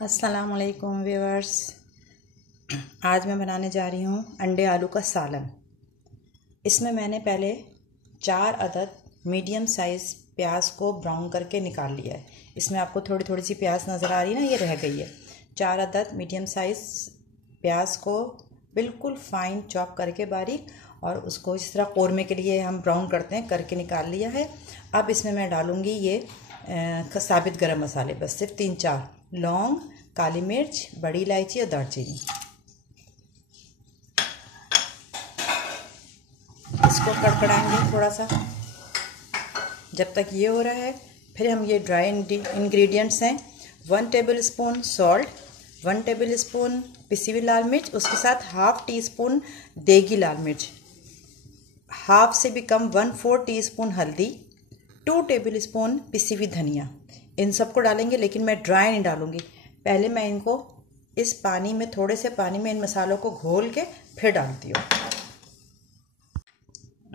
अस्सलाम वालेकुम व्यूअर्स। आज मैं बनाने जा रही हूँ अंडे आलू का सालन। इसमें मैंने पहले 4 अदद मीडियम साइज़ प्याज को ब्राउन करके निकाल लिया है। इसमें आपको थोड़ी थोड़ी सी प्याज नज़र आ रही है ना, ये रह गई है। 4 अदद मीडियम साइज़ प्याज को बिल्कुल फाइन चॉप करके बारीक, और उसको इस तरह कौरमे के लिए हम ब्राउन करते हैं करके निकाल लिया है। अब इसमें मैं डालूँगी ये साबित गरम मसाले, बस सिर्फ 3-4 लौंग, काली मिर्च, बड़ी इलायची और दालचीनी। इसको कड़कड़ाएंगे थोड़ा सा जब तक ये हो रहा है। फिर हम ये ड्राई इंग्रेडिएंट्स हैं 1 table spoon salt, 1 table spoon पिसी हुई लाल मिर्च, उसके साथ ½ टीस्पून देगी लाल मिर्च, हाफ से भी कम 1/4 टीस्पून हल्दी, 2 टेबल स्पून पिसी हुई धनिया। इन सबको डालेंगे, लेकिन मैं ड्राई नहीं डालूंगी। पहले मैं इनको इस पानी में, थोड़े से पानी में इन मसालों को घोल के फिर डालती हूँ।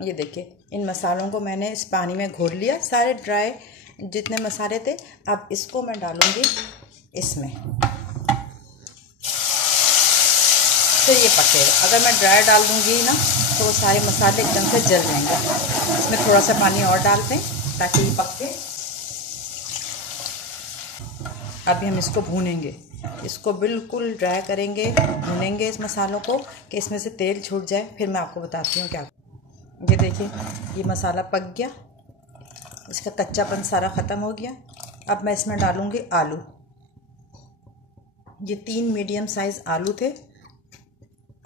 ये देखिए, इन मसालों को मैंने इस पानी में घोल लिया, सारे ड्राई जितने मसाले थे। अब इसको मैं डालूंगी इसमें, फिर ये पकेगा। अगर मैं ड्राई डाल दूंगी ना तो सारे मसाले एकदम से जल जाएंगे। इसमें थोड़ा सा पानी और डालते हैं ताकि ये पके। अभी हम इसको भूनेंगे, इसको बिल्कुल ड्राई करेंगे, भूनेंगे इस मसालों को कि इसमें से तेल छूट जाए। फिर मैं आपको बताती हूँ क्या। ये देखिए, ये मसाला पक गया, इसका कच्चापन सारा ख़त्म हो गया। अब मैं इसमें डालूँगी आलू। ये 3 मीडियम साइज़ आलू थे,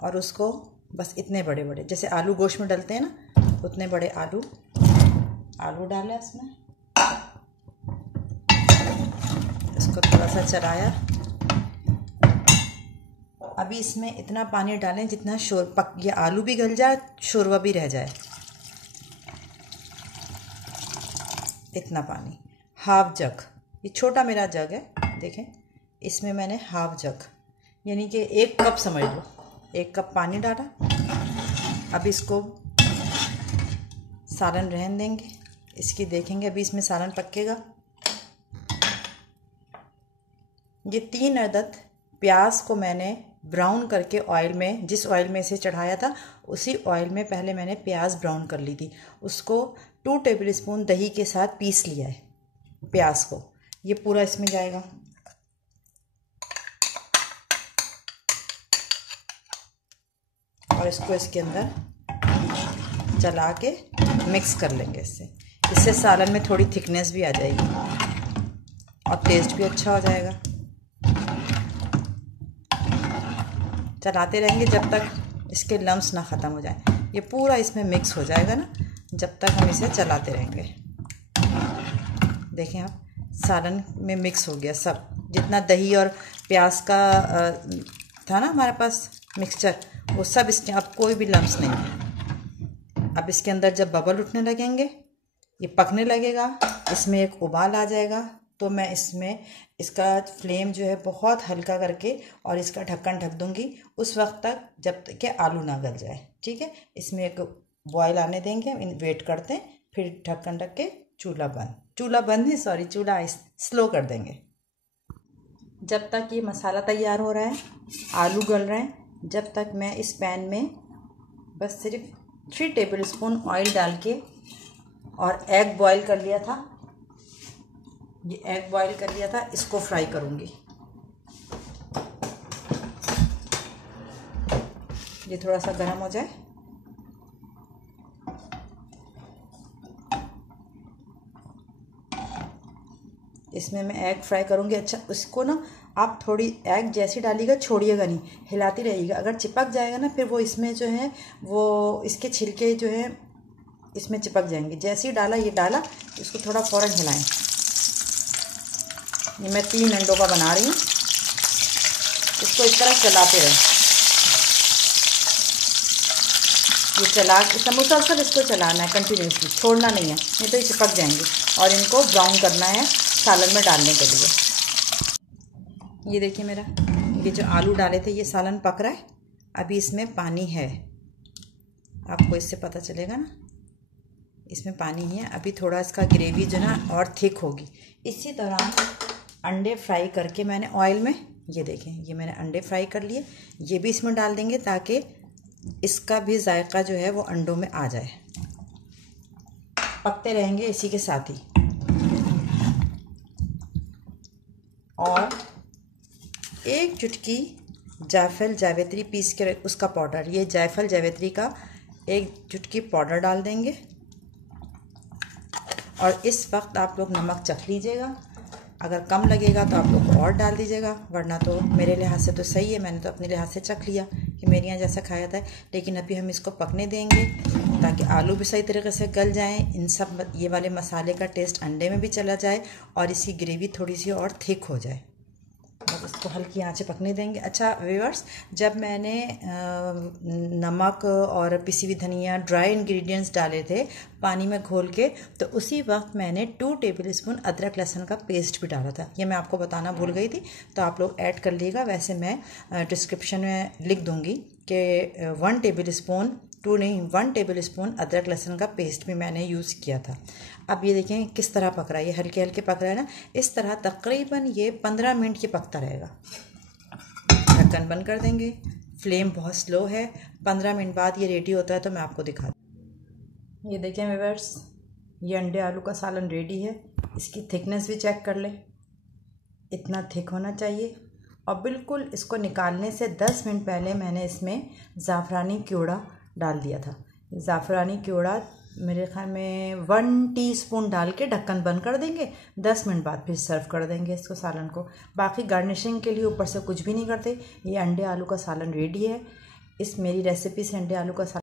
और उसको बस इतने बड़े बड़े, जैसे आलू गोश्त में डलते हैं ना, उतने बड़े आलू डाला इसमें। इसको थोड़ा सा चलाया। अभी इसमें इतना पानी डालें जितना ये आलू भी गल जाए, शोरवा भी रह जाए, इतना पानी। ½ जग, ये छोटा मेरा जग है, देखें इसमें मैंने ½ जग यानी कि 1 कप समझ लो, 1 कप पानी डाला। अब इसको सालन रहने देंगे, इसकी देखेंगे अभी इसमें सालन पकेगा। ये 3 अदद प्याज को मैंने ब्राउन करके ऑयल में, जिस ऑयल में इसे चढ़ाया था उसी ऑयल में पहले मैंने प्याज ब्राउन कर ली थी। उसको 2 टेबल स्पून दही के साथ पीस लिया है प्याज को। ये पूरा इसमें जाएगा। और इसको इसके अंदर चला के मिक्स कर लेंगे। इससे सालन में थोड़ी थिकनेस भी आ जाएगी और टेस्ट भी अच्छा हो जाएगा। चलाते रहेंगे जब तक इसके लम्स ना ख़त्म हो जाए। ये पूरा इसमें मिक्स हो जाएगा ना, जब तक हम इसे चलाते रहेंगे। देखें आप, सालन में मिक्स हो गया सब, जितना दही और प्याज का था ना हमारे पास मिक्सचर, वो सब इसके, अब कोई भी लम्स नहीं है। अब इसके अंदर जब बबल उठने लगेंगे, ये पकने लगेगा, इसमें एक उबाल आ जाएगा, तो मैं इसमें इसका फ्लेम जो है बहुत हल्का करके और इसका ढक्कन ढक दूंगी उस वक्त तक जब तक कि आलू ना गल जाए। ठीक है, इसमें एक बॉयल आने देंगे, वेट करते हैं, फिर ढक्कन ढक के चूल्हा स्लो कर देंगे। जब तक ये मसाला तैयार हो रहा है, आलू गल रहे हैं, जब तक मैं इस पैन में बस सिर्फ 3 टेबल स्पून ऑयल डाल के, और एग बॉयल कर लिया था, ये एग बॉयल कर लिया था, इसको फ्राई करूँगी। ये थोड़ा सा गर्म हो जाए, इसमें मैं एग फ्राई करूँगी। अच्छा, उसको ना आप थोड़ी एग जैसे डालिएगा छोड़िएगा नहीं, हिलाती रहिएगा। अगर चिपक जाएगा ना, फिर वो इसमें जो है वो इसके छिलके जो है इसमें चिपक जाएंगे। जैसे ही डाला, ये डाला, इसको थोड़ा फ़ौरन हिलाएं। ये मैं 3 अंडों का बना रही हूँ। इसको इस तरह चलाते रहें, ये मुसलसल इसको चलाना है कंटिन्यूसली, छोड़ना नहीं है, नहीं तो ये चिपक जाएंगे। और इनको ब्राउन करना है सालन में डालने के लिए। ये देखिए, मेरा ये जो आलू डाले थे, ये सालन पक रहा है। अभी इसमें पानी है, आपको इससे पता चलेगा ना, इसमें पानी है। अभी थोड़ा इसका ग्रेवी जो ना और थिक होगी। इसी दौरान अंडे फ्राई करके मैंने ऑयल में ये देखें, ये मैंने अंडे फ्राई कर लिए, ये भी इसमें डाल देंगे ताकि इसका भी जायका जो है वो अंडों में आ जाए। पकते रहेंगे इसी के साथ ही। और एक चुटकी जायफल जावित्री पीस के उसका पाउडर, ये जायफल जावित्री का एक चुटकी पाउडर डाल देंगे। और इस वक्त आप लोग नमक चख लीजिएगा, अगर कम लगेगा तो आप लोग और डाल दीजिएगा, वरना तो मेरे लिहाज से तो सही है, मैंने तो अपने लिहाज से चख लिया कि मेरे यहाँ जैसा खाया था। लेकिन अभी हम इसको पकने देंगे ताकि आलू भी सही तरीके से गल जाएं, इन सब ये वाले मसाले का टेस्ट अंडे में भी चला जाए और इसकी ग्रेवी थोड़ी सी और थिक हो जाए। अब इसको हल्की आंच पकने देंगे। अच्छा व्यूअर्स, जब मैंने नमक और पिसी हुई धनिया ड्राई इंग्रेडिएंट्स डाले थे पानी में घोल के, तो उसी वक्त मैंने 2 टेबलस्पून अदरक लहसुन का पेस्ट भी डाला था। ये मैं आपको बताना भूल गई थी, तो आप लोग ऐड कर लीजिएगा। वैसे मैं डिस्क्रिप्शन में लिख दूँगी कि 1 टेबलस्पून 2 नहीं 1 टेबलस्पून अदरक लहसुन का पेस्ट भी मैंने यूज़ किया था। अब ये देखें किस तरह पक रहा है, ये हल्के हल्के पक रहा है ना। इस तरह तकरीबन ये 15 मिनट ये पकता रहेगा। ढक्कन बंद कर देंगे, फ्लेम बहुत स्लो है। 15 मिनट बाद ये रेडी होता है तो मैं आपको दिखा दूँ। ये देखें व्यूअर्स, ये अंडे आलू का सालन रेडी है। इसकी थिकनेस भी चेक कर लें, इतना थिक होना चाहिए। और बिल्कुल इसको निकालने से 10 मिनट पहले मैंने इसमें ज़ाफ़रानी क्यूड़ा डाल दिया था। ज़ाफ़रानी क्यूड़ा मेरे ख्याल में 1 टीस्पून डाल के ढक्कन बंद कर देंगे। 10 मिनट बाद फिर सर्व कर देंगे इसको, सालन को। बाकी गार्निशिंग के लिए ऊपर से कुछ भी नहीं करते। ये अंडे आलू का सालन रेडी है। इस मेरी रेसिपी से अंडे आलू का सालन